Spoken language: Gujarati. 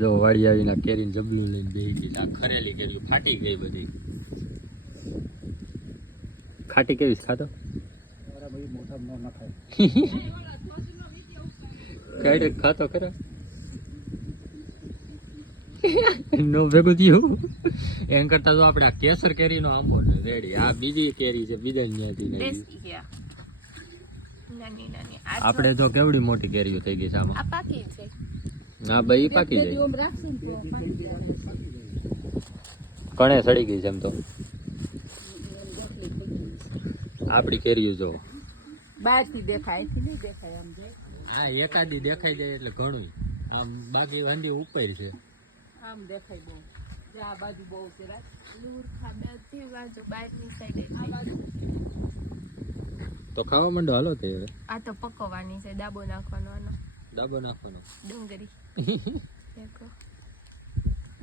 જો વાડી આવીને કેરીને જબલું લઈને બેસી ગઈ. આ ખરેલી કેરી ફાટી ગઈ બધી. ખાટી કેવી છે ખાતો? કઈ ખાતો ખરા નો ભેગું થયું. એમ કરતા તો આપણે કેસર કેરીનો આંબો રેડી. આ બીજી કેરી છે બીજા ત્યાંથી. આપણે તો કેવડી મોટી કેરીઓ થઈ ગઈ છે આમાં. હા ભાઈ પાકી જાય. કણે સડી ગઈ છે એમ તો. આપડી કેરીઓ જો બહારથી દેખાય નહીં દેખાય આમ જો. હા એકાદી દેખાઈ જાય એટલે ઘણું. આમ બાકી વાંધી ઉપર છે. આમ દેખાય બહુ. આ બાજુ બહુ કેરાય. તો ખાવા માંડો હાલો તે હવે. આ તો પકવવાની છે. દાબો નાખવાનો. દાબો નાખવાનો. ડુંગળી દેખો.